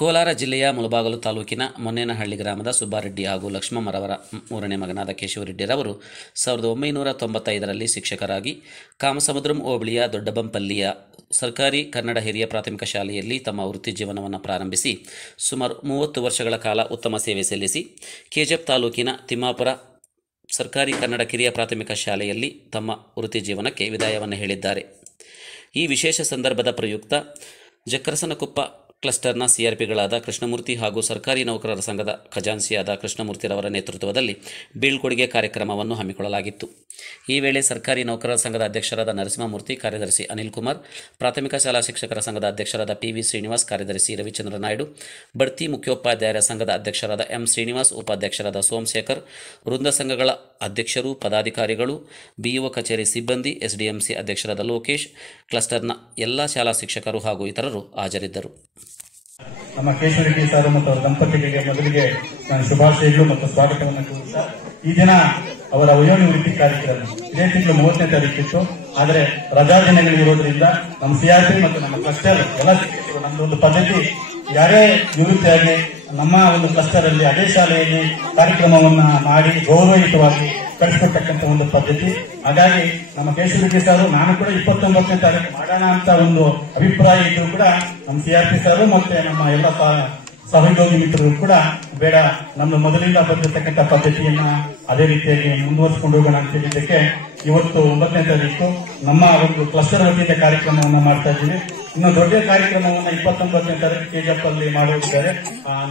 ಕೋಲಾರ ಜಿಲ್ಲೆಯ ಮುಳಬಾಗಿಲು ತಾಲೂಕಿನ ಮೊನ್ನೇನಹಳ್ಳಿ ಗ್ರಾಮದ ಸುಬ್ಬಾರೆಡ್ಡಿ ಹಾಗೂ ಲಕ್ಷ್ಮಮ್ಮರವರ ಮೂರನೇ ಮಗನಾದ ಕೇಶವರೆಡ್ಡಿರವರು 1995ರಲ್ಲಿ ಶಿಕ್ಷಕರಾಗಿ ಕಾಮಸಮುದ್ರಂ ಹೋಬಳಿಯ ದೊಡ್ಡಬಂಪಲ್ಲಿಯ ಸರ್ಕಾರಿ ಕನ್ನಡ ಹಿರಿಯ ಪ್ರಾಥಮಿಕ ಶಾಲೆಯಲ್ಲಿ ತಮ್ಮ ವೃತ್ತಿ ಜೀವನವನ್ನು ಪ್ರಾರಂಭಿಸಿ ಸುಮಾರು 30 ವರ್ಷಗಳ ಕಾಲ ಉತ್ತಮ ಸೇವೆ ಸಲ್ಲಿಸಿ ಕೆಜಿಎಫ್ ತಾಲೂಕಿನ ತಿಮ್ಮಾಪುರ ಸರ್ಕಾರಿ ಕನ್ನಡ ಕಿರಿಯ ಪ್ರಾಥಮಿಕ ಶಾಲೆಯಲ್ಲಿ ತಮ್ಮ ವೃತ್ತಿ ಜೀವನಕ್ಕೆ ವಿದಾಯವನ್ನು ಹೇಳಿದ್ದಾರೆ. ಈ ವಿಶೇಷ ಸಂದರ್ಭದ ಪ್ರಯುಕ್ತ ಜಕ್ಕರಸನಕೊಪ್ಪ ಕ್ಲಸ್ಟರ್ನ ಸಿಆರ್ಪಿಗಳಾದ ಕೃಷ್ಣಮೂರ್ತಿ ಹಾಗೂ ಸರ್ಕಾರಿ ನೌಕರರ ಸಂಘದ ಖಜಾನ್ಸಿಯಾದ ಕೃಷ್ಣಮೂರ್ತಿರವರ ನೇತೃತ್ವದಲ್ಲಿ ಬೀಳ್ಕೊಡುಗೆ ಕಾರ್ಯಕ್ರಮವನ್ನು ಹಮ್ಮಿಕೊಳ್ಳಲಾಗಿತ್ತು. ಈ ವೇಳೆ ಸರ್ಕಾರಿ ನೌಕರರ ಸಂಘದ ಅಧ್ಯಕ್ಷರಾದ ನರಸಿಂಹಮೂರ್ತಿ, ಕಾರ್ಯದರ್ಶಿ ಅನಿಲ್ ಕುಮಾರ್, ಪ್ರಾಥಮಿಕ ಶಾಲಾ ಶಿಕ್ಷಕರ ಸಂಘದ ಅಧ್ಯಕ್ಷರಾದ ಪಿವಿ ಶ್ರೀನಿವಾಸ್, ಕಾರ್ಯದರ್ಶಿ ರವಿಚಂದ್ರ ನಾಯ್ಡು, ಬಡ್ತಿ ಮುಖ್ಯೋಪಾಧ್ಯಾಯರ ಸಂಘದ ಅಧ್ಯಕ್ಷರಾದ ಎಂ ಶ್ರೀನಿವಾಸ್, ಉಪಾಧ್ಯಕ್ಷರಾದ ಸೋಮಶೇಖರ್, ವೃಂದ ಸಂಘಗಳ ಅಧ್ಯಕ್ಷರು, ಪದಾಧಿಕಾರಿಗಳು, ಬಿಇಒ ಕಚೇರಿ ಸಿಬ್ಬಂದಿ, ಎಸ್ಡಿಎಂಸಿ ಅಧ್ಯಕ್ಷರಾದ ಲೋಕೇಶ್, ಕ್ಲಸ್ಟರ್ನ ಎಲ್ಲ ಶಾಲಾ ಶಿಕ್ಷಕರು ಹಾಗೂ ಇತರರು ಹಾಜರಿದ್ದರು. ನಮ್ಮ ಕೇಶವರೆಡ್ಡಿ ಸರ್ ಮತ್ತು ಅವರ ದಂಪತಿಗಳಿಗೆ ಮೊದಲಿಗೆ ನಾನು ಶುಭಾಶಯಗಳು ಮತ್ತು ಸ್ವಾಗತವನ್ನು ಕೋರುತ್ತಾ, ಈ ದಿನ ಅವರ ವಯೋನಿವೃತ್ತಿ ಕಾರ್ಯಕ್ರಮ ಇದೇ ತಿಂಗಳು 30ನೇ ತಾರೀಕಿತ್ತು. ಆದರೆ ರಜಾ ದಿನಗಳಿರೋದ್ರಿಂದ ನಮ್ಮ ಸಿಆರ್ಪಿ ಮತ್ತು ನಮ್ಮ ಕ್ಲಸ್ಟರ್ ಎಲ್ಲ ಶಿಕ್ಷಕರು ನಮ್ಮದೊಂದು ಪದ್ಧತಿ, ಯಾರೇ ನಿವೃತ್ತಿಯಾಗಿ ನಮ್ಮ ಒಂದು ಕ್ಲಸ್ಟರ್ ಅಲ್ಲಿ ಅದೇ ಶಾಲೆಯಲ್ಲಿ ಕಾರ್ಯಕ್ರಮವನ್ನ ಮಾಡಿ ಗೌರವಯುತವಾಗಿ ಕಳಿಸಿಕೊಡ್ತಕ್ಕಂಥ ಒಂದು ಪದ್ಧತಿ. ಹಾಗಾಗಿ ನಮ್ಮ ಕೇಶವರೆಡ್ಡಿ ಸರ್, ನಾನು ಕೂಡ 29ನೇ ತಾರೀಕು ಮಾಡೋಣ ಅಂತ ಒಂದು ಅಭಿಪ್ರಾಯ ಇದ್ದು ಕೂಡ ನಮ್ಮ ಸಿಆರ್ಪಿ ಸರ್ ಮತ್ತೆ ನಮ್ಮ ಎಲ್ಲ ಸಹೋದ್ಯೋಗಿ ಮಿತ್ರರು ಕೂಡ ಬೇಡ, ನಮ್ಮ ಮೊದಲಿಂದ ಬಂದಿರತಕ್ಕಂಥ ಪದ್ಧತಿಯನ್ನ ಅದೇ ರೀತಿಯಾಗಿ ಮುಂದುವರಿಸಿಕೊಂಡು ಹೋಗೋಣ ಅಂತ ಹೇಳಿದ್ದಕ್ಕೆ ಇವತ್ತು 9ನೇ ತಾರೀಕು ನಮ್ಮ ಒಂದು ಕ್ಲಸ್ಟರ್ ವತಿಯಿಂದ ಕಾರ್ಯಕ್ರಮವನ್ನ ಮಾಡ್ತಾ ಇದ್ದೀವಿ. ಇನ್ನು ದೊಡ್ಡ ಕಾರ್ಯಕ್ರಮವನ್ನ 29ನೇ ತಾರೀಕು ಕೆಜಿಎಫ್ ಅಲ್ಲಿ ಮಾಡೋದಿದ್ದಾರೆ.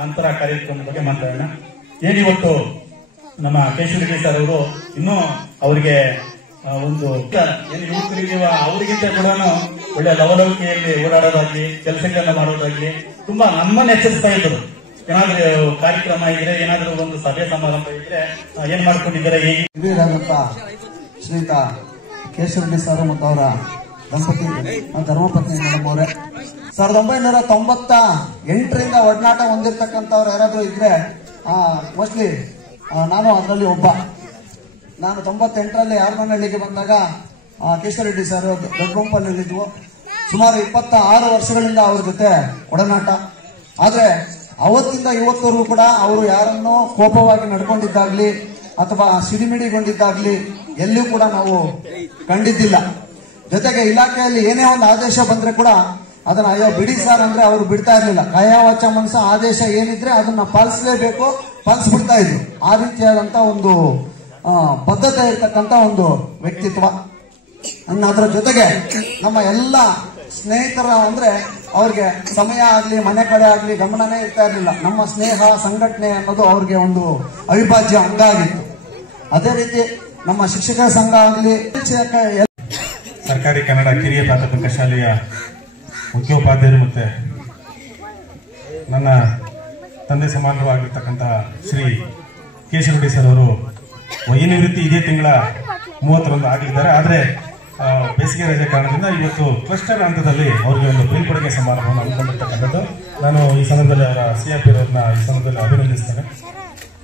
ನಂತರ ಕಾರ್ಯಕ್ರಮದ ಬಗ್ಗೆ ಮಾತಾಡೋಣ. ಏನಿವತ್ತು ನಮ್ಮ ಕೇಶವರೆಡ್ಡಿ ಸರ್ ಅವರು ಇನ್ನೂ ಅವರಿಗೆ ಒಂದು ಏನು ಯುವಕರಿಗೆ ಅವರಿಗಿಂತ ಕೂಡ ಒಳ್ಳೆ ಲವಲವಿಕೆಯಲ್ಲಿ ಓಡಾಡೋದಾಗ್ಲಿ, ಕೆಲಸಗಳನ್ನ ಮಾಡೋದಾಗ್ಲಿ ತುಂಬಾ ನಮ್ಮನ್ನ ಎಚ್ಚರಿಸ್ತಾ ಇದ್ರು. ಏನಾದ್ರೂ ಕಾರ್ಯಕ್ರಮ ಇದ್ರೆ, ಏನಾದ್ರೂ ಒಂದು ಸಭೆ ಸಮಾರಂಭ ಇದ್ರೆ ಏನ್ ಮಾಡ್ಕೊಂಡಿದ್ದಾರೆ ಹಿರಿಯರಾದಂತ ಶ್ರೀಯುತ ಕೇಶವರೆಡ್ಡಿ ಸರ್ ಮತ್ತು ಅವರ ದಂಪತಿ ಧರ್ಮಪತ್ನಿ ಮೇಡಮ್ ಅವರೇ 1998ರಿಂದ ಒಡನಾಟ ಹೊಂದಿರತಕ್ಕಂಥವ್ರು ಯಾರಾದ್ರೂ ಇದ್ರೆ ಮೋಸ್ಟ್ಲಿ ನಾನು ಅದರಲ್ಲಿ ಒಬ್ಬ. ನಾನು 98ರಲ್ಲಿ ಯಾರನಹಳ್ಳಿಗೆ ಬಂದಾಗ ಕೇಶವರೆಡ್ಡಿ ಸರ್ ದೊಡ್ಡಬಂಪಲ್ಲಿದ್ವು. ಸುಮಾರು 26 ವರ್ಷಗಳಿಂದ ಅವ್ರ ಜೊತೆ ಒಡನಾಟ. ಆದ್ರೆ ಅವತ್ತಿಂದ ಇವತ್ತವರೆಗೂ ಕೂಡ ಅವರು ಯಾರನ್ನೂ ಕೋಪವಾಗಿ ನಡ್ಕೊಂಡಿದ್ದಾಗ್ಲಿ ಅಥವಾ ಸಿಡಿಮಿಡಿಗೊಂಡಿದ್ದಾಗ್ಲಿ ಎಲ್ಲಿಯೂ ಕೂಡ ನಾವು ಕಂಡಿದ್ದಿಲ್ಲ. ಜೊತೆಗೆ ಇಲಾಖೆಯಲ್ಲಿ ಏನೇ ಒಂದು ಆದೇಶ ಬಂದ್ರೆ ಕೂಡ ಅದನ್ನ ಅಯ್ಯೋ ಬಿಡಿ ಸರ್ ಅಂದ್ರೆ ಅವರು ಬಿಡ್ತಾ ಇರ್ಲಿಲ್ಲ. ಕಾಯವಾಚ ಮನಸ ಆದೇಶ ಏನಿದ್ರೆ ಅದನ್ನ ಪಾಲಿಸಲೇಬೇಕು, ಪಾಲಿಸ್ಬಿಡ್ತಾ ಇದ್ರು. ಆ ರೀತಿಯಾದಂತ ಒಂದು ಬದ್ಧತೆ ಇರ್ತಕ್ಕಂಥ ಒಂದು ವ್ಯಕ್ತಿತ್ವ. ಅದರ ಜೊತೆಗೆ ನಮ್ಮ ಎಲ್ಲ ಸ್ನೇಹಿತರ ಅಂದ್ರೆ ಅವ್ರಿಗೆ ಸಮಯ ಆಗ್ಲಿ, ಮನೆ ಕಡೆ ಆಗ್ಲಿ ಗಮನನೇ ಇರ್ತಾ ಇರ್ಲಿಲ್ಲ. ನಮ್ಮ ಸ್ನೇಹ ಸಂಘಟನೆ ಅನ್ನೋದು ಅವ್ರಿಗೆ ಒಂದು ಅವಿಭಾಜ್ಯ ಅಂಗ ಆಗಿತ್ತು. ಅದೇ ರೀತಿ ನಮ್ಮ ಶಿಕ್ಷಕರ ಸಂಘ ಆಗ್ಲಿ, ಸರ್ಕಾರಿ ಕನ್ನಡ ಕಿರಿಯ ಪ್ರಾಥಮಿಕ ಶಾಲೆಯ ಮುಖ್ಯೋಪಾಧ್ಯಾಯರು ಮತ್ತೆ ನನ್ನ ತಂದೆ ಸಮಾನವಾಗಿರ್ತಕ್ಕಂತಹ ಶ್ರೀ ಕೇಶವರೆಡ್ಡಿ ಸರ್ ಅವರು ವಯೋನಿವೃತ್ತಿ ಇದೇ ತಿಂಗಳ 30ರಂದು ಆಗಲಿದ್ದಾರೆ. ಆದರೆ ಬೇಸಿಗೆ ರಜೆ ಕಾರಣದಿಂದ ಇವತ್ತು ಕ್ಲಸ್ಟರ್ ಹಂತದಲ್ಲಿ ಅವರಿಗೆ ಒಂದು ಬೀಳ್ಕೊಡುಗೆ ಸಮಾರಂಭವನ್ನು ಹಮ್ಮಿಕೊಂಡಿರ್ತಕ್ಕಂಥದ್ದು. ನಾನು ಈ ಸಂದರ್ಭದಲ್ಲಿ ಅವರ ಸಿಆರ್ಪಿ ಅವರನ್ನ ಈ ಸಂದರ್ಭದಲ್ಲಿ ಅಭಿನಂದಿಸ್ತೇನೆ.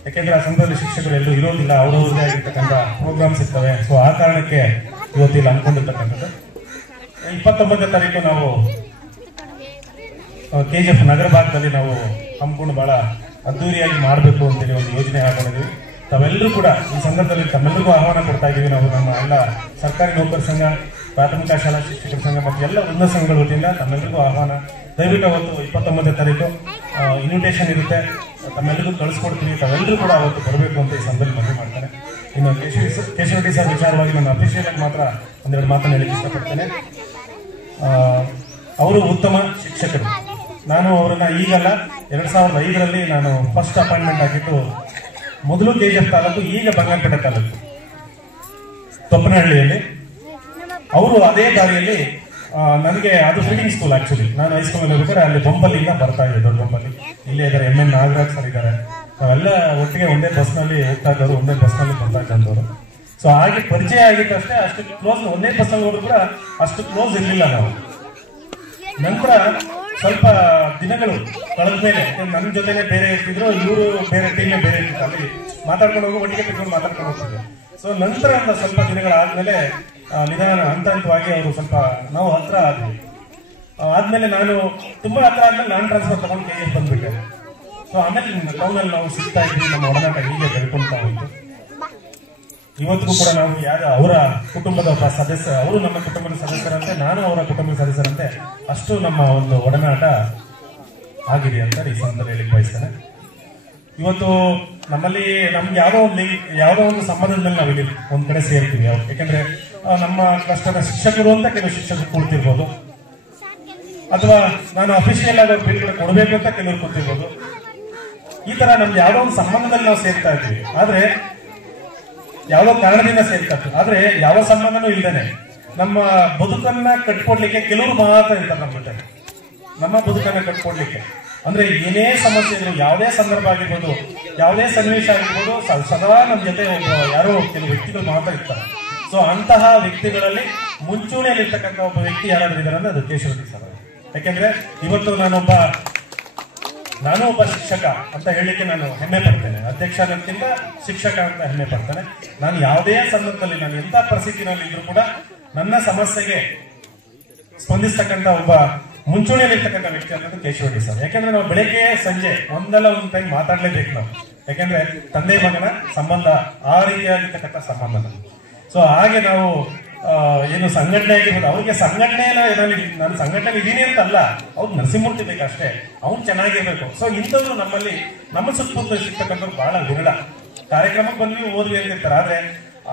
ಯಾಕೆಂದ್ರೆ ಆ ಸಂದರ್ಭದಲ್ಲಿ ಶಿಕ್ಷಕರು ಎಲ್ಲೂ ಇರೋದಿಲ್ಲ, ಅವರವರದೇ ಆಗಿರ್ತಕ್ಕಂಥ ಪ್ರೋಗ್ರಾಮ್ಸ್ ಇರ್ತವೆ. ಸೊ ಆ ಕಾರಣಕ್ಕೆ ಇವತ್ತು ಇಲ್ಲಿ ಹಮ್ಮಿಕೊಂಡಿರ್ತಕ್ಕಂಥದ್ದು. 29ನೇ ತಾರೀಕು ನಾವು ಕೆಜಿಎಫ್ ನಗರ ಭಾಗದಲ್ಲಿ ನಾವು ಹಮ್ಮಿಕೊಂಡು ಬಹಳ ಅದ್ದೂರಿಯಾಗಿ ಮಾಡಬೇಕು ಅಂತೇಳಿ ಒಂದು ಯೋಜನೆ ಹಾಕೊಂಡಿದ್ವಿ. ತಾವೆಲ್ಲರೂ ಕೂಡ ಈ ಸಂದರ್ಭದಲ್ಲಿ ತಮ್ಮೆಲ್ಲರಿಗೂ ಆಹ್ವಾನ ಕೊಡ್ತಾ ಇದ್ದೀವಿ. ನಾವು ನಮ್ಮ ಎಲ್ಲ ಸರ್ಕಾರಿ ನೌಕರ ಸಂಘ, ಪ್ರಾಥಮಿಕ ಶಾಲಾ ಶಿಕ್ಷಕರ ಸಂಘ ಮತ್ತು ಎಲ್ಲ ವೃಂದ ಸಂಘಗಳ ವತಿಯಿಂದ ತಮ್ಮೆಲ್ಲರಿಗೂ ಆಹ್ವಾನ. ದಯವಿಟ್ಟು ಅವತ್ತು 29ನೇ ತಾರೀಕು ಇನ್ವಿಟೇಷನ್ ಇರುತ್ತೆ, ತಮ್ಮೆಲ್ಲರಿಗೂ ಕಳಿಸ್ಕೊಡ್ತೀವಿ. ತಾವೆಲ್ಲರೂ ಕೂಡ ಅವತ್ತು ಬರಬೇಕು ಅಂತ ಈ ಸಂದರ್ಭದಲ್ಲಿ ಮನವಿ ಮಾಡ್ತಾರೆ. ಇನ್ನು ಕೇಶವರೆಡ್ಡಿ ಸರ್ ವಿಚಾರವಾಗಿ ನಾನು ಅಫಿಷಿಯಲ್ ಆಗಿ ಮಾತ್ರ ಒಂದೆರಡು ಮಾತನ್ನು ಹೇಳಕ್ಕೆ ಇಷ್ಟಪಡ್ತೇನೆ. ಅವರು ಉತ್ತಮ ಶಿಕ್ಷಕರು. ನಾನು ಅವರನ್ನ ಈಗಲ್ಲ, 2005ರಲ್ಲಿ ನಾನು ಫಸ್ಟ್ ಅಪಾಯಿಂಟ್ಮೆಂಟ್ ಆಗಿದ್ದು. ಮೊದಲು ಕೆಜಿಎಫ್ ತಾಲೂಕು, ಈಗ ಬಂಗಾರಪೇಟೆ ತಾಲೂಕು ತೊಪ್ಪನಹಳ್ಳಿಯಲ್ಲಿ. ಅವರು ಅದೇ ದಾರಿಯಲ್ಲಿ ನನಗೆ ಅದು ಫೀಡಿಂಗ್ ಸ್ಕೂಲ್. ಆಕ್ಚುಲಿ ನಾನು ಹೈಸ್ಕೂಲ್ ಹೋಗ್ಬೇಕಾದ್ರೆ ಅಲ್ಲಿ ಬೊಂಬಲ್ಲಿಂದ ಬರ್ತಾ ಇದೆ, ದೊಡ್ಡ ಬೊಂಬಲ್ಲಿ. ಇಲ್ಲೇ ಇದ್ದಾರೆ MN ನಾಗರಾಜ್ ಸರ್ ಇದ್ದಾರೆ. ನಾವೆಲ್ಲ ಒಟ್ಟಿಗೆ ಒಂದೇ ಬಸ್ನಲ್ಲಿ ಹೋಗ್ತಾ ಇದ್ದವರು, ಒಂದೇ ಬಸ್ನಲ್ಲಿ ಬರ್ತಾ ಇದ್ದವರು. ಸೊ ಹಾಗೆ ಪರಿಚಯ ಆಗಿದ್ದಷ್ಟೇ, ಅಷ್ಟು ಕ್ಲೋಸ್ ಒಂದೇ ಬಸ್ನಲ್ಲಿ ಹೋದ್ರು ಕೂಡ ಅಷ್ಟು ಕ್ಲೋಸ್ ಇರಲಿಲ್ಲ ನಾವು. ನಂತರ ಸ್ವಲ್ಪ ದಿನಗಳು ಕಳೆದ ಮೇಲೆ ನನ್ನ ಜೊತೆನೆ ಬೇರೆ ಇರ್ತಿದ್ರು, ಇವರು ಬೇರೆ ಟೀಮೇ ಬೇರೆ ಇರ್ತಿದ್ರು. ಅಲ್ಲಿ ಮಾತಾಡ್ಕೊಂಡು ಹೋಗಿ ಒಟ್ಟಿಗೆ ತಿಳ್ಕೊಂಡು ಮಾತಾಡ್ಕೊಂಡು ಹೋಗ್ತಿದ್ರು. ಸೊ ನಂತರ ಸ್ವಲ್ಪ ದಿನಗಳಾದ್ಮೇಲೆ ನಿಧಾನ ಹಂತವಾಗಿ ಅವರು ಸ್ವಲ್ಪ ನಾವು ಹತ್ರ ಆದ್ವಿ. ಆದ್ಮೇಲೆ ನಾನು ತುಂಬಾ ಹತ್ರ ಆದ್ಮೇಲೆ ನಾನು ಟ್ರಾನ್ಸ್ಫರ್ ತಗೊಂಡು KS ಬಂದ್ಬಿಟ್ಟೆ. ಸೊ ಆಮೇಲೆ ಟೌನಲ್ಲಿ ನಾವು ಸಿಗ್ತಾ ಇದ್ವಿ, ನಮ್ಮ ಒಡನಾಟ ಹೀಗೆ ಬೆಳ್ಕೊಂತಾ ಹೋಯ್ತು. ಇವತ್ತಿಗೂ ಕೂಡ ನಾವು ಯಾರು ಅವರ ಕುಟುಂಬದ ಒಬ್ಬ ಸದಸ್ಯ, ಅವರು ನಮ್ಮ ಕುಟುಂಬದ ಸದಸ್ಯರಂತೆ, ನಾನು ಅವರ ಕುಟುಂಬದ ಸದಸ್ಯರಂತೆ, ಅಷ್ಟು ನಮ್ಮ ಒಂದು ಒಡನಾಟ ಆಗಿದೆ ಅಂತ ಈ ಸಂದರ್ಭದಲ್ಲಿ ಹೇಳಿ ಬಯಸ್ತೇನೆ. ಇವತ್ತು ನಮ್ಮಲ್ಲಿ ನಮ್ಗೆ ಯಾವುದೋ ಒಂದು ಸಂಬಂಧದ ಮೇಲೆ ನಾವು ಇಲ್ಲಿ ಒಂದ್ ಕಡೆ ಸೇರ್ತೀವಿ. ಯಾಕಂದ್ರೆ ನಮ್ಮ ಕಷ್ಟದ ಶಿಕ್ಷಕರು ಅಂತ ಕೆಲವು ಶಿಕ್ಷಕರು ಕೂಡ್ತಿರ್ಬೋದು, ಅಥವಾ ನಾನು ಅಫಿಷಿಯಲ್ ಆಗಿ ಬಿಲ್ ಕೊಡಬೇಕು ಅಂತ ಕೆಲವರು ಕೂತಿರ್ಬೋದು. ಈ ತರ ನಮ್ಗೆ ಯಾವುದೋ ಒಂದು ಸಂಬಂಧದಲ್ಲಿ ನಾವು ಸೇರ್ತಾ ಇರ್ತೀವಿ, ಆದ್ರೆ ಯಾವುದೋ ಕಾರಣದಿಂದ ಸೇರ್ತಾ ಇರ್ತೀವಿ. ಆದ್ರೆ ಯಾವ ಸಂಬಂಧನೂ ಇಲ್ದೇನೆ ನಮ್ಮ ಬದುಕನ್ನ ಕಟ್ಕೊಡ್ಲಿಕ್ಕೆ ಕೆಲವರು ಮಾತ್ರ ಇರ್ತಾರೆ ನಮ್ಮ ಜೊತೆ. ನಮ್ಮ ಬದುಕನ್ನ ಕಟ್ಕೊಡ್ಲಿಕ್ಕೆ ಅಂದ್ರೆ ಏನೇ ಸಮಸ್ಯೆ ಇದ್ರು, ಯಾವುದೇ ಸಂದರ್ಭ ಆಗಿರ್ಬೋದು, ಯಾವುದೇ ಸನ್ನಿವೇಶ ಆಗಿರ್ಬೋದು, ಸದಾ ನಮ್ಮ ಜೊತೆ ಯಾರೋ ಕೆಲವು ವ್ಯಕ್ತಿಗಳು ಮಾತ್ರ ಇರ್ತಾರೆ. ಸೊ ಅಂತಹ ವ್ಯಕ್ತಿಗಳಲ್ಲಿ ಮುಂಚೂಣಿಯಲ್ಲಿ ಇರ್ತಕ್ಕಂಥ ಒಬ್ಬ ವ್ಯಕ್ತಿ ಯಾರಾದ್ರೂ ಇದ್ದಾರೆ ಅಂದ್ರೆ ಅದು ಕೇಶವ ರೆಡ್ಡಿ ಸರ್. ಯಾಕೆಂದ್ರೆ ಇವತ್ತು ನಾನು ಒಬ್ಬ ಶಿಕ್ಷಕ ಅಂತ ಹೇಳಲಿಕ್ಕೆ ನಾನು ಹೆಮ್ಮೆ ಪಡ್ತೇನೆ. ಅಧ್ಯಕ್ಷ ಅನ್ನೋದಕ್ಕಿಂತ ಶಿಕ್ಷಕ ಅಂತ ಹೆಮ್ಮೆ ಪಡ್ತೇನೆ. ನಾನು ಯಾವುದೇ ಸಂದರ್ಭದಲ್ಲಿ, ನಾನು ಎಂಥ ಪರಿಸ್ಥಿತಿನಲ್ಲಿ ಇದ್ರೂ ಕೂಡ ನನ್ನ ಸಮಸ್ಯೆಗೆ ಸ್ಪಂದಿಸ್ತಕ್ಕಂಥ ಒಬ್ಬ ಮುಂಚೂಣಿಯಲ್ಲಿ ಇರ್ತಕ್ಕಂಥ ವ್ಯಕ್ತಿ ಅನ್ನೋದು ಕೇಶವ ರೆಡ್ಡಿ ಸರ್. ಯಾಕಂದ್ರೆ ನಾವು ಬೆಳಗ್ಗೆ ಸಂಜೆ ಒಂದಲ್ಲ ಒಂದು ಟೈಮ್ ಮಾತಾಡ್ಲೇಬೇಕು ನಾವು. ಯಾಕಂದ್ರೆ ತಂದೆ ಮಗನ ಸಂಬಂಧ ಆ ರೀತಿಯಾಗಿರ್ತಕ್ಕಂಥ ಸಂಬಂಧ. ಸೊ ಹಾಗೆ ನಾವು ಏನು ಸಂಘಟನೆ ಆಗಿರ್ಬೋದು, ಅವ್ರಿಗೆ ಸಂಘಟನೆಯನ್ನ ನಾನು ಸಂಘಟನೆ ಇದೀನಿ ಅಂತ ಅಲ್ಲ, ಅವ್ರು ನರಸಿಂಹಮೂರ್ತಿ ಬೇಕಷ್ಟೇ, ಅವ್ನು ಚೆನ್ನಾಗಿರ್ಬೇಕು. ಸೊ ಇಂಥವ್ರು ನಮ್ಮಲ್ಲಿ ನಮ್ಮ ಸುತ್ತಮುತ್ತ ಸಿಗ್ತಕ್ಕಂಥವ್ರು ಬಹಳ ವಿರಳ. ಕಾರ್ಯಕ್ರಮಕ್ಕೆ ಬಂದ್ವಿ ಓದ್ವಿ ಅಂತ ಇರ್ತಾರೆ, ಆದ್ರೆ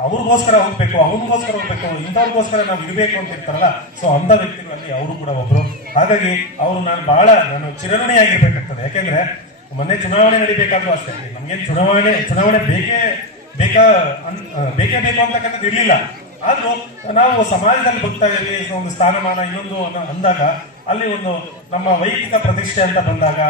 ಅವ್ರಿಗೋಸ್ಕರ ಹೋಗ್ಬೇಕು, ಅವನಿಗೋಸ್ಕರ ಹೋಗ್ಬೇಕು, ಇಂಥವ್ರಿಗೋಸ್ಕರ ನಾವು ಇರಬೇಕು ಅಂತ ಇರ್ತಾರಲ್ಲ. ಸೊ ಅಂತ ವ್ಯಕ್ತಿಗಳಲ್ಲಿ ಅವರು ಕೂಡ ಒಬ್ರು. ಹಾಗಾಗಿ ಅವರು ನಾನು ಚಿರಋಣಿಯಾಗಿರ್ಬೇಕಾಗ್ತದೆ. ಯಾಕೆಂದ್ರೆ ಮೊನ್ನೆ ಚುನಾವಣೆ ನಡಿಬೇಕಾದ್ರೂ ಅಷ್ಟೇ, ನಮ್ಗೇನು ಚುನಾವಣೆ ಬೇಕೇ ಬೇಕು ಅಂತಕ್ಕಂಥದ್ದು ಇರ್ಲಿಲ್ಲ. ಆದ್ರೂ ನಾವು ಸಮಾಜದಲ್ಲಿ ಬದುಕ್ತಾ ಇದ್ದೀವಿ, ಒಂದು ಸ್ಥಾನಮಾನ ಇನ್ನೊಂದು ಅಂದಾಗ, ಅಲ್ಲಿ ಒಂದು ನಮ್ಮ ವೈಯಕ್ತಿಕ ಪ್ರತಿಷ್ಠೆ ಅಂತ ಬಂದಾಗ,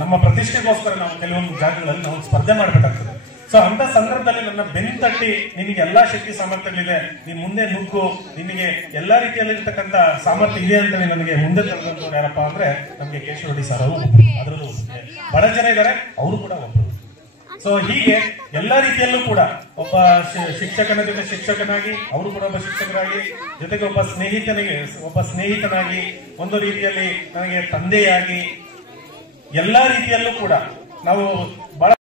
ನಮ್ಮ ಪ್ರತಿಷ್ಠೆಗೋಸ್ಕರ ನಾವು ಕೆಲವೊಂದು ಜಾಗಗಳಲ್ಲಿ ನಾವು ಸ್ಪರ್ಧೆ ಮಾಡ್ಬೇಕಾಗ್ತದೆ. ಸೊ ಅಂತ ಸಂದರ್ಭದಲ್ಲಿ ನನ್ನ ಬೆನ್ನು ತಟ್ಟಿ, ನಿನಗೆ ಎಲ್ಲಾ ಶಕ್ತಿ ಸಾಮರ್ಥ್ಯಗಳಿದೆ, ನೀನ್ ಮುಂದೆ ನುಗ್ಗು, ನಿನಗೆ ಎಲ್ಲಾ ರೀತಿಯಲ್ಲಿ ಇರ್ತಕ್ಕಂಥ ಸಾಮರ್ಥ್ಯ ಇದೆ ಅಂತ ನನಗೆ ಮುಂದೆ ತಗೊಂಡವ್ರು ಯಾರಪ್ಪ ಅಂದ್ರೆ ನಮ್ಗೆ ಕೇಶವ ರೆಡ್ಡಿ ಸರ್ ಅವರು ಒಬ್ರು. ಅದರಲ್ಲೂ ಬಹಳ ಜನ ಇದ್ದಾರೆ, ಅವರು ಕೂಡ ಒಬ್ರು. ಸೊ ಹೀಗೆ ಎಲ್ಲಾ ರೀತಿಯಲ್ಲೂ ಕೂಡ ಒಬ್ಬ ಶಿಕ್ಷಕನ ಜೊತೆ ಶಿಕ್ಷಕನಾಗಿ, ಅವರು ಕೂಡ ಒಬ್ಬ ಶಿಕ್ಷಕರಾಗಿ, ಜೊತೆಗೆ ಒಬ್ಬ ಸ್ನೇಹಿತನಾಗಿ, ಒಂದು ರೀತಿಯಲ್ಲಿ ನನಗೆ ತಂದೆಯಾಗಿ, ಎಲ್ಲಾ ರೀತಿಯಲ್ಲೂ ಕೂಡ ನಾವು ಬಹಳ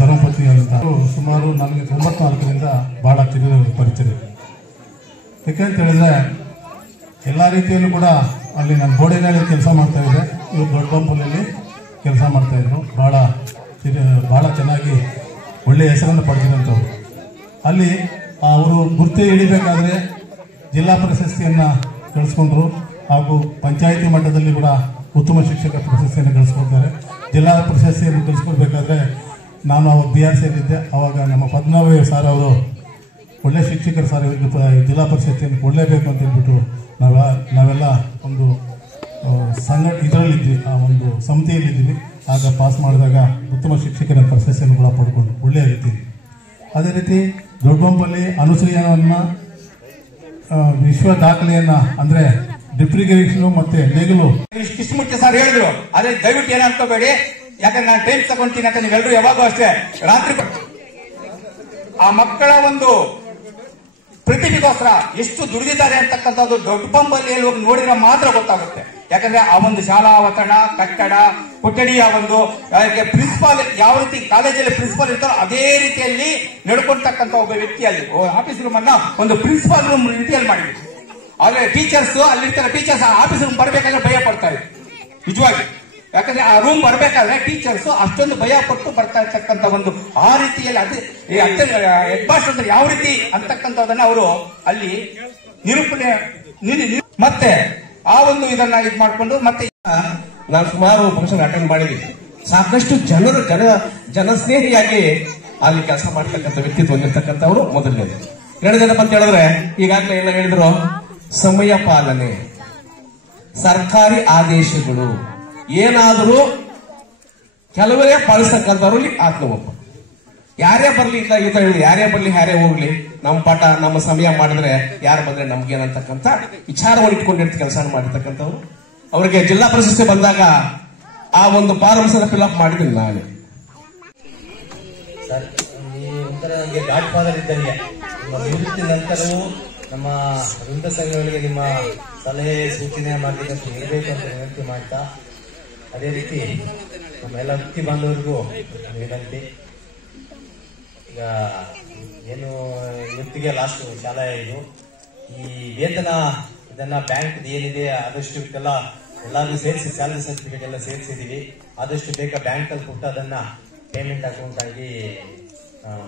ಧರ್ಮಪತಿ ಅಂತ ಸುಮಾರು ನನಗೆ 94ರಿಂದ ಬಹಳ ಪರಿಚಯ. ಯಾಕೆಂತ ಹೇಳಿದ್ರೆ ಎಲ್ಲ ರೀತಿಯಲ್ಲೂ ಕೂಡ ಅಲ್ಲಿ ನಾನು ಗೋಡೆನಲ್ಲಿ ಕೆಲಸ ಮಾಡ್ತಾ ಇದ್ದೆ, ಇವರು ದೊಡ್ಡಬಂಪಲ್ಲಿ ಕೆಲಸ ಮಾಡ್ತಾ ಇದ್ರು. ಬಹಳ ಚೆನ್ನಾಗಿ ಒಳ್ಳೆಯ ಹೆಸರನ್ನು ಪಡೆದಿರೋಂಥವ್ರು. ಅಲ್ಲಿ ಅವರು ಗುರ್ತಿ ಹಿಡಿಬೇಕಾದ್ರೆ ಜಿಲ್ಲಾ ಪ್ರಶಸ್ತಿಯನ್ನು ಗಳಿಸ್ಕೊಂಡ್ರು, ಹಾಗೂ ಪಂಚಾಯಿತಿ ಮಟ್ಟದಲ್ಲಿ ಕೂಡ ಉತ್ತಮ ಶಿಕ್ಷಕ ಪ್ರಶಸ್ತಿಯನ್ನು ಗಳಿಸ್ಕೊಳ್ತಾರೆ. ಜಿಲ್ಲಾ ಪ್ರಶಸ್ತಿಯನ್ನು ಗಳಿಸ್ಕೊಳ್ಬೇಕಾದ್ರೆ ನಾನು ಅವಾಗ BRC ಇದ್ದೆ. ಅವಾಗ ನಮ್ಮ ಪದ್ಮನಾಭ ಸರ್ ಅವರು ಒಳ್ಳೆ ಶಿಕ್ಷಕರು ಸರ್, ಜಿಲ್ಲಾ ಪರಿಷತ್ತಿಯನ್ನು ಕೊಡಲೇಬೇಕು ಅಂತ ಹೇಳ್ಬಿಟ್ಟು ನಾವೆಲ್ಲ ಒಂದು ಇದರಲ್ಲಿದ್ವಿ, ಆ ಒಂದು ಸಮಿತಿಯಲ್ಲಿದ್ದೀವಿ. ಆಗ ಪಾಸ್ ಮಾಡಿದಾಗ ಉತ್ತಮ ಶಿಕ್ಷಕರ ಪ್ರಶಸ್ತಿಯನ್ನು ಕೂಡ ಪಡ್ಕೊಂಡು ಒಳ್ಳೆಯ ರೀತಿ. ಅದೇ ರೀತಿ ದೊಡ್ಡಬಂಪಲ್ಲಿ ಅನುಸೂಯವನ್ನು ವಿಶ್ವ ದಾಖಲೆಯನ್ನ ಅಂದ್ರೆ ಡಿಫ್ರಿಗರೇಷನ್ ಮತ್ತೆ ನೇಗಿಲು ಕೃಷ್ಣಮೂರ್ತಿ ಸರ್ ಹೇಳಿದ್ರು. ಅದೇ ದಯವಿಟ್ಟು ಏನು ಅನ್ಕೋಬೇಡಿ, ಯಾಕಂದ್ರೆ ನಾನು ಟೈಮ್ ತಗೊಂತೀನಿ ಅಂತ ನೀವೆಲ್ಲರೂ ಯಾವಾಗೂ ಅಷ್ಟೇ ರಾತ್ರಿ ಆ ಮಕ್ಕಳ ಒಂದು ಪ್ರತಿಭೆಗೋಸ್ಕರ ಎಷ್ಟು ದುಡಿದಿದ್ದಾರೆ ಅಂತಕ್ಕಂಥದ್ದು ದೊಡ್ಡಬಂಬಲ್ಲಿ ಹೋಗಿ ನೋಡಿದ್ರೆ ಮಾತ್ರ ಗೊತ್ತಾಗುತ್ತೆ. ಯಾಕಂದ್ರೆ ಆ ಒಂದು ಶಾಲಾ ಆವರಣ, ಕಟ್ಟಡ, ಕೊಠಡಿಯ ಒಂದು ಪ್ರಿನ್ಸಿಪಾಲ್ ಯಾವ ರೀತಿ ಕಾಲೇಜಲ್ಲಿ ಪ್ರಿನ್ಸಿಪಾಲ್ ಇರ್ತಾರೋ ಅದೇ ರೀತಿಯಲ್ಲಿ ನಡ್ಕೊಳ್ತಕ್ಕಂಥ ಒಬ್ಬ ವ್ಯಕ್ತಿಯಲ್ಲಿ ಆಫೀಸ್ ರೂಮ್ ಅನ್ನ ಒಂದು ಪ್ರಿನ್ಸಿಪಾಲ್ ರೂಮ್ ರೀತಿಯಲ್ಲಿ ಮಾಡಿದ್ರು. ಆದ್ರೆ ಟೀಚರ್ಸ್ ಅಲ್ಲಿರ್ತಾರೆ, ಟೀಚರ್ಸ್ ಆಫೀಸ್ ರೂಮ್ ಬರ್ಬೇಕಾದ್ರೆ ಭಯ ಪಡ್ತಾರೆ ನಿಜವಾಗಿ. ಯಾಕಂದ್ರೆ ಆ ರೂಮ್ ಬರ್ಬೇಕಾದ್ರೆ ಟೀಚರ್ಸ್ ಅಷ್ಟೊಂದು ಭಯ ಪಟ್ಟು ಬರ್ತಾ ಇರ್ತಕ್ಕಂಥ ಒಂದು ಆ ರೀತಿಯಲ್ಲಿ ಹೆಡ್ ಮಾಸ್ಟರ್ ಅಂದ್ರೆ ಯಾವ ರೀತಿ ಅಂತಕ್ಕಂಥದನ್ನ ಅವರು ಅಲ್ಲಿ ನಿರೂಪಣೆ ಮತ್ತೆ ಆ ಒಂದು ಇದನ್ನ ಇದು ಮಾಡಿಕೊಂಡು ಮತ್ತೆ ನಾನು ಸುಮಾರು ಫಂಕ್ಷನ್ ಅಟೆಂಡ್ ಮಾಡಿದ್ದೀನಿ. ಸಾಕಷ್ಟು ಜನಸ್ನೇಹಿಯಾಗಿ ಅಲ್ಲಿ ಕೆಲಸ ಮಾಡ್ತಕ್ಕಂಥ ವ್ಯಕ್ತಿತ್ವ ಹೊಂದಿರ್ತಕ್ಕಂಥವ್ರು ಮೊದಲನೇದು. ಎರಡನೇದಪ್ಪ ಅಂತ ಹೇಳಿದ್ರೆ ಈಗಾಗಲೇ ಎಲ್ಲ ಹೇಳಿದ್ರು, ಸಮಯ ಪಾಲನೆ, ಸರ್ಕಾರಿ ಆದೇಶಗಳು ಏನಾದರೂ ಕೆಲವರೇ ಪಾಲಿಸ್ತಕ್ಕಂಥವ್ರಲ್ಲಿ ಆತ್ಮ ಒಬ್ಬ. ಯಾರೇ ಬರ್ಲಿ ಯಾರೇ ಬರ್ಲಿ ಯಾರೇ ಹೋಗ್ಲಿ, ನಮ್ಮ ಪಾಠ ನಮ್ಮ ಸಮಯ ಮಾಡಿದ್ರೆ ಯಾರು ಬಂದ್ರೆ ನಮ್ಗೇನಂತಕ್ಕಂಥ ವಿಚಾರವನ್ನು ಇಟ್ಕೊಂಡಿರ್ತ ಕೆಲಸ ಮಾಡಿರ್ತಕ್ಕಂಥವ್ರು. ಅವರಿಗೆ ಜಿಲ್ಲಾ ಪ್ರಶಸ್ತಿ ಬಂದಾಗ ಆ ಒಂದು ಫಾರ್ಮ್ಸ್ ಫಿಲ್ಅಪ್ ಮಾಡಿದ್ದೀನಿ ನಾನು. ಸರ್, ಈ ಒಂಥರ ನನಗೆ ಗಾಡ್ ಫಾದರ್ ಇದ್ದಂಗೆ. ನಿಮ್ಮ ನಿವೃತ್ತಿ ನಂತರವೂ ನಮ್ಮ ವೃಂದ ಸಂಘಗಳಿಗೆ ನಿಮ್ಮ ಸಲಹೆ ಸೂಚನೆ ಮಾರ್ಗದರ್ಶನ ಇರಬೇಕು ಅಂತ ವಿನಂತಿ ಮಾಡ್ತಾ, ಅದೇ ರೀತಿ ನಮ್ಮ ಎಲ್ಲ ವೃತ್ತಿ ಬಾಂಧವರಿಗೂ ವಿನಂತಿ. ಈಗ ಏನು ಇವತ್ತಿಗೆ ಲಾಸ್ಟ್ ಶಾಲೆ ಇದು, ಈ ವೇತನ ಇದನ್ನ ಬ್ಯಾಂಕ್ ಏನಿದೆ ಆದಷ್ಟು ಎಲ್ಲಾದ್ರೂ ಸೇರಿಸಿ ಸ್ಯಾಲರಿ ಸರ್ಟಿಫಿಕೇಟ್ ಎಲ್ಲ ಸೇರಿಸಿದೀವಿ. ಆದಷ್ಟು ಬೇಗ ಬ್ಯಾಂಕ್ ಅಲ್ಲಿ ಕೊಟ್ಟು ಅದನ್ನ ಪೇಮೆಂಟ್ ಅಕೌಂಟ್ ಆಗಿ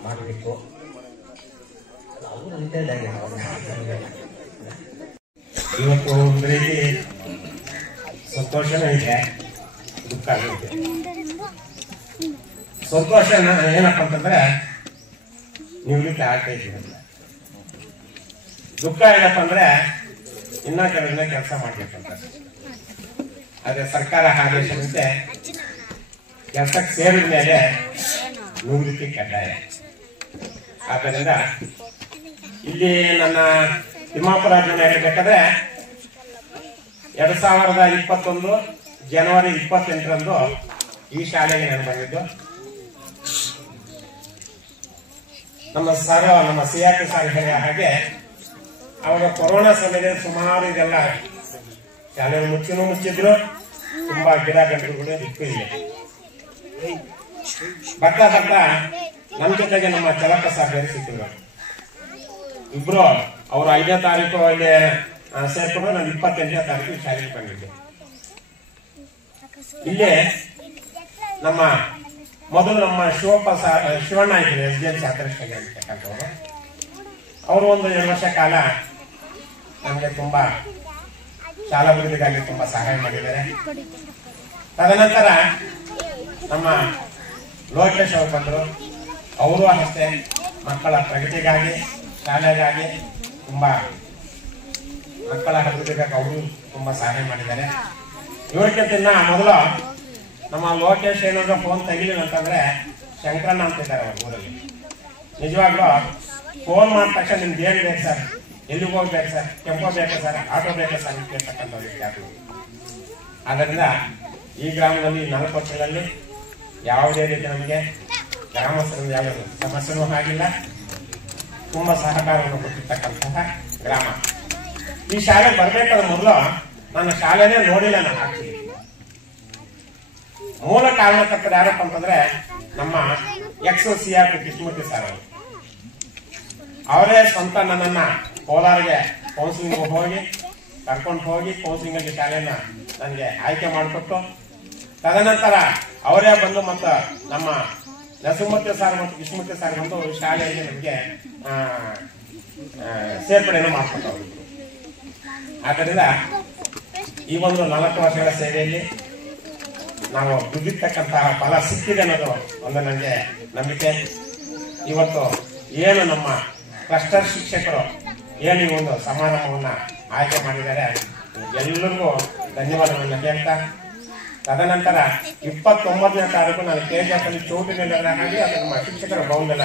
ಮಾಡಬೇಕು. ಅವರು ರಿಟೈರ್ಡ್ ಆಗಿದೆ. ಇವತ್ತು ಒಂದು ರೀತಿ ಸಂತೋಷನೂ ಇದೆ, ದುಃಖ ಆಗುತ್ತೆ. ಸಂತೋಷ ಏನಪ್ಪ ಅಂತಂದ್ರೆ ನಿವೃತ್ತಿ ಆಗ್ತಾ ಇದ್ದೀವಿ. ದುಃಖ ಏನಪ್ಪ ಅಂದ್ರೆ ಇನ್ನ ಕೆಲಸ ಮಾಡ್ಬೇಕಂತ. ಆದ್ರೆ ಸರ್ಕಾರ ಆದೇಶದಂತೆ ಕೆಲಸಕ್ಕೆ ಸೇರಿದ ಮೇಲೆ ನಿವೃತ್ತಿ ಕಡ್ಡಾಯ. ಆದ್ದರಿಂದ ಇಲ್ಲಿ ನನ್ನ ತಿಮ್ಮಾಪುರ ಜಿಲ್ಲೆ ಹೇಳಬೇಕಾದ್ರೆ 2021 ಜನವರಿ 28ರಂದು ಈ ಶಾಲೆಗೆ ನಾನು ಬಂದಿದ್ದು. ನಮ್ಮ ಸಿಆರ್ಪಿ ಸರ್ ಹೇಳ ಹಾಗೆ ಅವಾಗ ಕೊರೋನಾ ಸಮಯದಲ್ಲಿ ಸುಮಾರು ಇದೆಲ್ಲ ಶಾಲೆ ಮುಚ್ಚಿದ್ರು. ತುಂಬಾ ಗಿಡ ಗಂಟುಗಳು ಇತ್ತು. ಇಲ್ಲಿ ಬರ್ತಾ ನಮ್ಮ ಜೊತೆಗೆ ನಮ್ಮ ಚಲಕ ಸರ್ ಬೇರೆ ಸಿಕ್ಕಿದ್ರು. ಇಬ್ರು ಅವ್ರು 5ನೇ ತಾರೀಕು ಇಲ್ಲಿ ಸೇರ್ಕೊಂಡು ನಾನು 28ನೇ ತಾರೀಕು ಶಾಲೆಗೆ ಬಂದಿದ್ದೆ. ಇಲ್ಲಿ ಮೊದಲು ನಮ್ಮ ಶಿವಣ್ಣ ಇದ್ರು, SDN ಚಾತರಿಷ್ಠಗೆ ಅಂತಕ್ಕಂಥವ್ರು. ಅವರು ಒಂದು 2 ವರ್ಷ ಕಾಲ ನಮಗೆ ತುಂಬಾ ಶಾಲಾ ಅಭಿವೃದ್ಧಿಗಾಗಿ ತುಂಬಾ ಸಹಾಯ ಮಾಡಿದ್ದಾರೆ. ತದನಂತರ ನಮ್ಮ ಲೋಕೇಶ್ ಅವರು ಬಂದರು. ಅವರು ಅಷ್ಟೇ ಮಕ್ಕಳ ಪ್ರಗತಿಗಾಗಿ, ಶಾಲೆಗಾಗಿ ತುಂಬಾ ಮಕ್ಕಳ ಅಭಿವೃದ್ಧಿಗಾಗಿ ಅವರು ತುಂಬಾ ಸಹಾಯ ಮಾಡಿದ್ದಾರೆ. ಇವರಿಗಿಂತ ಮೊದಲು ನಮ್ಮ ಲೋಕೇಶ್ ಏನಾದ್ರು ಫೋನ್ ತೆಗಿಲಿಲ್ಲ ಅಂತಂದ್ರೆ ಶಂಕರಣ್ಣ ಅಂತ ಇದ್ದಾರೆ ಅವ್ರ ಊರಲ್ಲಿ. ನಿಜವಾಗ್ಲೂ ಫೋನ್ ಮಾಡಿದ ತಕ್ಷಣ ನಿಮ್ಗೆ ಏನ್ ಬೇಕು ಸರ್, ಎಲ್ಲಿಗೆ ಹೋಗ್ಬೇಕು ಸರ್, ಟೆಂಪೋ ಬೇಕಾ ಸರ್, ಆಟೋ ಬೇಕಾ ಸರ್ ಅಂತ ಕೇಳ್ತಕ್ಕಂಥ ವಿದ್ಯಾರ್ಥಿಗಳು. ಆದ್ದರಿಂದ ಈ ಗ್ರಾಮದಲ್ಲಿ 4 ವರ್ಷಗಳಲ್ಲಿ ಯಾವುದೇ ರೀತಿ ನಮಗೆ ಗ್ರಾಮಸ್ಥರಿಂದ ಯಾವ ಸಮಸ್ಯೆನೂ ಆಗಿಲ್ಲ. ತುಂಬಾ ಸಹಕಾರವನ್ನು ಕೊಟ್ಟಿರ್ತಕ್ಕಂತಹ ಗ್ರಾಮ. ಈ ಶಾಲೆ ಬರ್ಬೇಕಾದ್ರೆ ಮೊದಲು ನನ್ನ ಶಾಲೆನೇ ನೋಡಿಲ್ಲ ನಾನು. ಆಕ್ಚುಲಿ ಮೂಲ ಕಾರಣಕರ್ತರು ಯಾರಪ್ಪ ಅಂತಂದ್ರೆ ನಮ್ಮ XCR ಕೃಷ್ಣಮೂರ್ತಿ ಸರ್ ಅವರು. ಅವರೇ ಸ್ವಂತ ನನ್ನನ್ನ ಕೋಲಾರಿಗೆ ಕೌನ್ಸಿಲಿಂಗ್ ಹೋಗಿ ಕರ್ಕೊಂಡು ಹೋಗಿ ಕೌನ್ಸಿಲಿಂಗ್ ಶಾಲೆಯನ್ನ ನನಗೆ ಆಯ್ಕೆ ಮಾಡಿಕೊಟ್ಟು, ತದನಂತರ ಅವರೇ ಬಂದು ಮತ್ತು ನಮ್ಮ ನರಸಿಂಹಮೂರ್ತಿ ಸರ್ ಮತ್ತು ಕೃಷ್ಣಮೂರ್ತಿ ಸರ್ ಬಂದು ಶಾಲೆಯಲ್ಲಿ ನಮಗೆ ಸೇರ್ಪಡೆಯನ್ನು ಮಾಡಿಕೊಟ್ಟವರು. ಆದ್ದರಿಂದ ಈ ಒಂದು 4 ವರ್ಷಗಳ ಸೇವೆಯಲ್ಲಿ ನಾವು ದುಡಿತಕ್ಕಂತಹ ಫಲ ಸಿಕ್ಕಿದೆ ಅನ್ನೋದು ಒಂದು ನನಗೆ ನಂಬಿಕೆ. ಇವತ್ತು ಏನು ನಮ್ಮ ಕ್ಲಸ್ಟರ್ ಶಿಕ್ಷಕರು ಏನು ಈ ಒಂದು ಸಮಾರಂಭವನ್ನ ಆಯ್ಕೆ ಮಾಡಿದ್ದಾರೆ, ಎಲ್ಲರಿಗೂ ಧನ್ಯವಾದಗಳನ್ನು ಹೇಳ್ತಾ, ತದನಂತರ 29ನೇ ತಾರೀಕು ನಾನು KGF ಅಲ್ಲಿ ಚೌಟಿನಲ್ಲಿ ಹಾಗೆ ಅದು ನಮ್ಮ ಶಿಕ್ಷಕರ ಭವನದಲ್ಲಿ